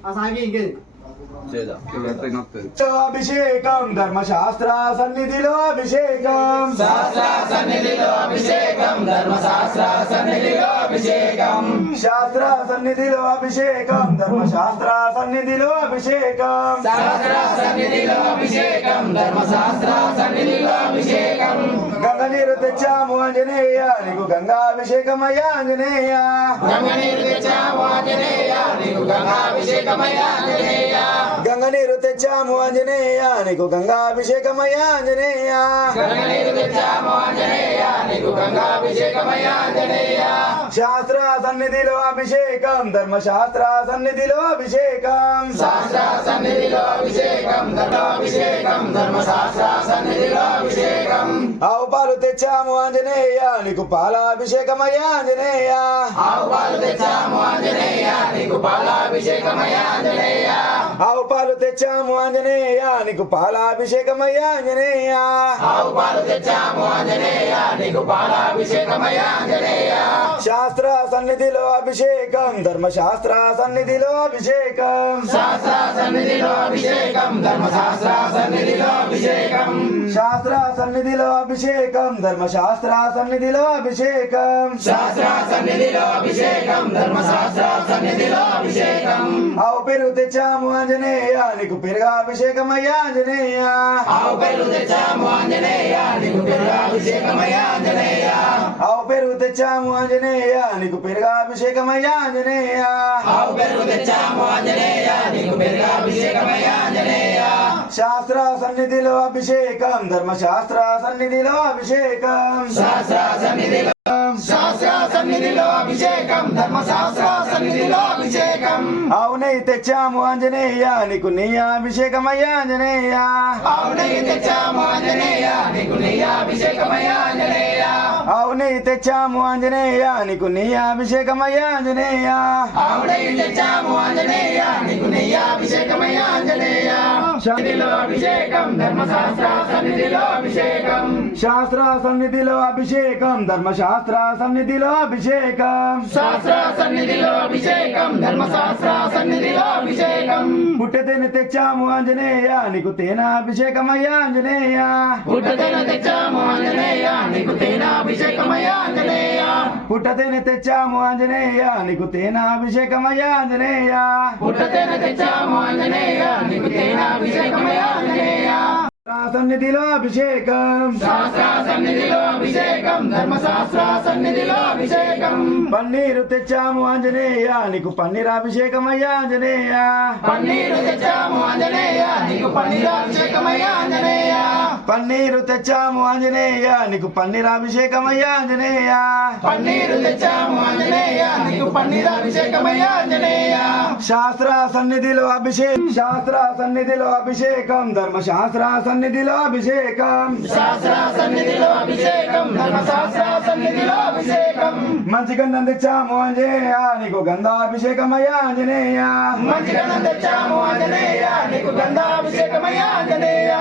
ఆ సాగి ఇంకేది అభిషేకం ధర్మశాస్త్ర సన్నిధిలో అభిషేకం శాస్త్ర సన్నిధిలో అభిషేకం ధర్మశాస్త్ర సన్నిధిలో అభిషేకం శాస్త్ర సన్నిధిలో అభిషేకం ధర్మశాస్త్ర సన్నిధిలో అభిషేకం శాస్త్ర సన్నిధిలో అభిషేకం ధర్మశాస్త్ర సన్నిధిలో అభిషేకం గంగ నీరు తెచ్చాము ఆంజనేయ నీకు గంగాభిషేకమయ్యా ఆంజనేయ గంగ నీరు తెచ్చాము ఆంజనేయ నీకు గంగాభిషేకమయ్యా ఆంజనేయ గంగ నీరు తెచ్చాము ఆంజనేయ నీకు గంగాభిషేకమయ్యా ఆంజనేయ గంగ నీరు తెచ్చాము ఆంజనేయ నీకు గంగాభిషేకమయ్యా ఆంజనేయ శాస్త్ర సన్నిధిలో అభిషేకం ధర్మశాస్త్ర సన్నిధిలో అభిషేకం శాస్త్ర సన్నిధిలో అభిషేకం ధర్మాభిషేకం ధర్మశాస్త్ర సన్నిధిలో అభిషేకం ఆవు పాలు తెచ్చాము ఆంజనేయ నీకు పాలాభిషేకమయ్యా ఆంజనేయ ఆవు పాలు తెచ్చాము ఆంజనేయ నీకు పాలాభిషేకమయ్యా ఆంజనేయ ఆవు పాలు తెచ్చాము ఆంజనేయ నీకు పాలాభిషేకమయ్యా ఆంజనేయ ఆవు పాలు తెచ్చాము ఆంజనేయ నీకు పాలాభిషేకమయ్యా ఆంజనేయ శాస్త్ర సన్నిధిలో అభిషేకం ధర్మశాస్త్ర సన్నిధిలో అభిషేకం శాస్త్ర సన్నిధిలో అభిషేకం ధర్మశాస్త్ర సన్నిధిలో అభిషేకం శాస్త్ర సన్నిధిలో అభిషేకం ధర్మశాస్త్ర సన్నిధిలో అభిషేకం శాస్త్ర సన్నిధిలో అభిషేకం ధర్మశాస్త్ర సన్నిధిలో అభిషేకం ఆవు పెరుగు తెచ్చాము ఆంజనేయ నీకు పెరుగాభిషేకమయ్యా ఆంజనేయ ఆవు పెరుగు తెచ్చాము ఆంజనేయ నీకు పెరుగాభిషేకమయ్యా ఆంజనేయ ఆవు పెరుగు తెచ్చాము ఆంజనేయ నీకు పెరుగాభిషేకమయ్యా ఆంజనేయ ఆవు పెరుగు తెచ్చాము ఆంజనేయ నీకు పెరుగాభిషేకమయ్యా ఆంజనేయ శాస్త్ర సన్నిధిలో అభిషేకం ధర్మశాస్త్ర సన్నిధిలో అభిషేకం శాస్త్ర సన్నిధిలో శాస్త్ర సన్నిధిలో అభిషేకం ధర్మశాస్త్ర సన్నిధిలో అభిషేకం ఆవు నెయ్యి తెచ్చాము ఆంజనేయ నీకు నెయ్యాభిషేకమయ్యా ఆంజనేయ ఆవు నెయ్యి తెచ్చాము ఆంజనేయ నీకు నెయ్యాభిషేకమయ్యా ఆంజనేయ ఆవు నెయ్యి తెచ్చాము ఆంజనేయ నీకు నెయ్యాభిషేకమయ్యా ఆంజనేయ ఆవు నెయ్యి తెచ్చాము ఆంజనేయ నీకు నెయ్యాభిషేకమయ్యా ఆంజనేయ సన్నిధిలో అభిషేకం ధర్మశాస్త్ర సన్నిధిలో అభిషేకం శాస్త్ర సన్నిధిలో అభిషేకం ధర్మశాస్త్ర సన్నిధిలో అభిషేకం శాస్త్ర సన్నిధిలో అభిషేకం ధర్మశాస్త్ర సన్నిధిలో అభిషేకం పుట్టతేనె తెచ్చాము ఆంజనేయ నీకు తేనాభిషేకమయ్యా ఆంజనేయ పుట్టతేనె తెచ్చాము ఆంజనేయ నీకు తేనాభిషేకమయ్యా ఆంజనేయ పుట్టతేనె తెచ్చాము ఆంజనేయ నీకు తేనాభిషేకమయ్యా ఆంజనేయ పుట్టతేనె తెచ్చాము ఆంజనేయ నీకు తేనాభిషేకమయ్యా ఆంజనేయ సన్నిధిలో అభిషేకం శాస్త్ర సన్నిధిలో అభిషేకం ధర్మశాస్త్ర సన్నిధిలో అభిషేకం పన్నీరు తెచ్చాము ఆంజనేయ నీకు పన్నీరాభిషేకమయ్యా ఆంజనేయ పన్నీరు తెచ్చాము ఆంజనేయ నీకు పన్నీరాభిషేకమయ్యా ఆంజనేయ పన్నీరు తెచ్చాము ఆంజనేయ నీకు పన్నీరాభిషేకమయ్యా ఆంజనేయ పన్నీరు తెచ్చాము ఆంజనేయ నీకు పన్నీరాభిషేకమయ్యా ఆంజనేయ శాస్త్ర సన్నిధిలో అభిషేకం శాస్త్ర సన్నిధిలో అభిషేకం ధర్మశాస్త్ర సన్నిధిలో అభిషేకం శాస్త్ర సన్నిధిలో అభిషేకం ధర్మశాస్త్ర సన్నిధిలో అభిషేకం మంచి గంధం తెచ్చాము ఆంజనేయ నీకు గంధాభిషేకమయ్యా ఆంజనేయ మంచి గంధం తెచ్చాము ఆంజనేయ నీకు గంధాభిషేకమయ్యా ఆంజనేయ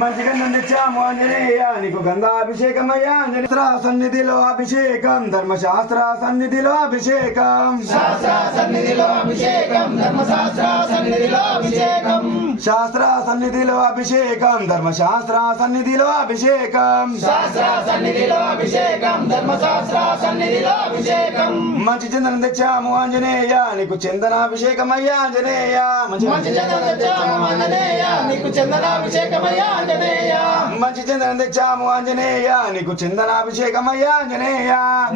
మంచి గంధం తెచ్చాము ఆంజనేయ నీకు గంధాభిషేకమయ్యా ఆంజనేయ సన్నిధిలో అభిషేకం ధర్మశాస్త్ర సన్నిధిలో అభిషేకం శాస్త్ర సన్నిధిలో అభిషేకం ధర్మశాస్త్ర సన్నిధిలో అభిషేకం శాస్త్ర సన్నిధిలో అభిషేకం ధర్మశాస్త్ర సన్నిధిలో అభిషేకం శాస్త్ర సన్నిధిలో అభిషేకం ధర్మశాస్త్ర సన్నిధిలో అభిషేకం మంచి చందనం తెచ్చాము ఆంజనేయ నీకు చందనాభిషేకమయ్యా ఆంజనేయ మంచి చందనం తెచ్చాము ఆంజనేయ నీకు చందనాభిషేకమయ్యా ఆంజనేయ మంచి చందనం తెచ్చాము ఆంజనేయ నీకు చందనాభిషేకమయ్యా ఆంజనేయ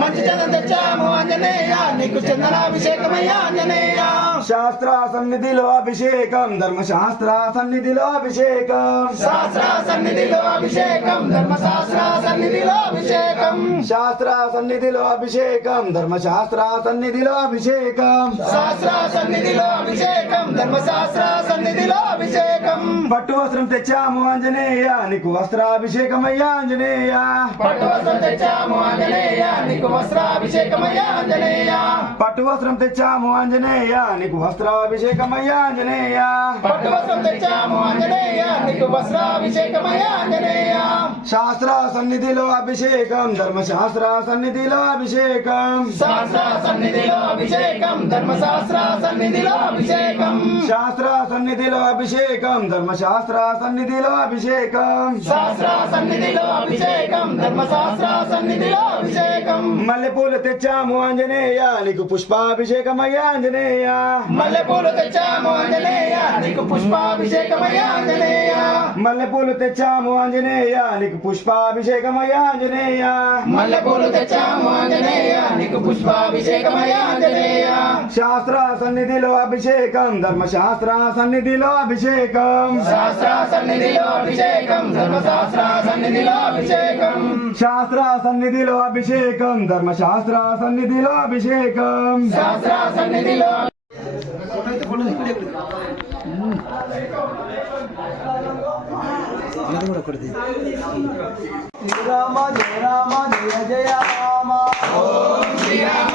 మంచి చందనం తెచ్చాము ఆంజనేయ నీకు చందనాభిషేకమయ్యా ఆంజనేయ శాస్త్ర సన్నిధిలో అభిషేకం ధర్మశాస్త్ర సన్నిధిలో అభిషేకం శాస్త్ర సన్నిధిలో అభిషేకం ధర్మశాస్త్ర సన్నిధిలో అభిషేకం శాస్త్ర సన్నిధిలో అభిషేకం ధర్మశాస్త్ర సన్నిధిలో అభిషేకం శాస్త్ర సన్నిధిలో అభిషేకం ధర్మశాస్త్ర సన్నిధిలో అభిషేకం పట్టు వస్త్రం తెచ్చాము ఆంజనేయ నీకు వస్త్రాభిషేకమయ్యా ఆంజనేయ పట్టు వస్త్రం తెచ్చాము ఆంజనేయ నీకు వస్త్రాభిషేకమయ్యా ఆంజనేయ పట్టు వస్త్రం తెచ్చాము ఆంజనేయ నీకు వస్త్రాభిషేకమయ్యా ఆంజనేయ పట్టు వస్త్రం పూలు తెచ్చాము ఆంజనేయ నీకు వస్త్రాభిషేకమయ్యా ఆంజనేయ శాస్త్ర సన్నిధిలో అభిషేకం ధర్మశాస్త్ర సన్నిధిలో అభిషేకం శాస్త్ర సన్నిధిలో అభిషేకం ధర్మశాస్త్ర సన్నిధిలో అభిషేకం శాస్త్ర సన్నిధిలో అభిషేకం ధర్మశాస్త్ర సన్నిధిలో అభిషేకం శాస్త్ర సన్నిధిలో అభిషేకం ధర్మశాస్త్ర సన్నిధిలో అభిషేకం మల్లెపూలు తెచ్చాము ఆంజనేయ నీకు పుష్పాభిషేకమయ్యా ఆంజనేయ మల్లెపూలు తెచ్చాము ఆంజనేయ నీకు పుష్పాభిషేకమయ్యా ఆంజనేయ మల్లెపూలు తెచ్చాము ఆంజనేయ నీకు పుష్పాభిషేకమయ్యా ఆంజనేయ మల్లెపూలు తెచ్చాము ఆంజనేయ నీకు పుష్పాభిషేకమయ్యా ఆంజనేయ శాస్త్ర సన్నిధిలో అభిషేకం ధర్మశాస్త్ర సన్నిధిలో అభిషేకం శాస్త్ర సన్నిధిలో అభిషేకం ధర్మశాస్త్ర సన్నిధిలో అభిషేకం శాస్త్ర సన్నిధిలో అభిషేకం ధర్మశాస్త్ర సన్నిధిలో అభిషేకం శాస్త్ర సన్నిధిలో శ్రీరామ జయ రామ జయ జయ రామ ఓం శ్రీరామ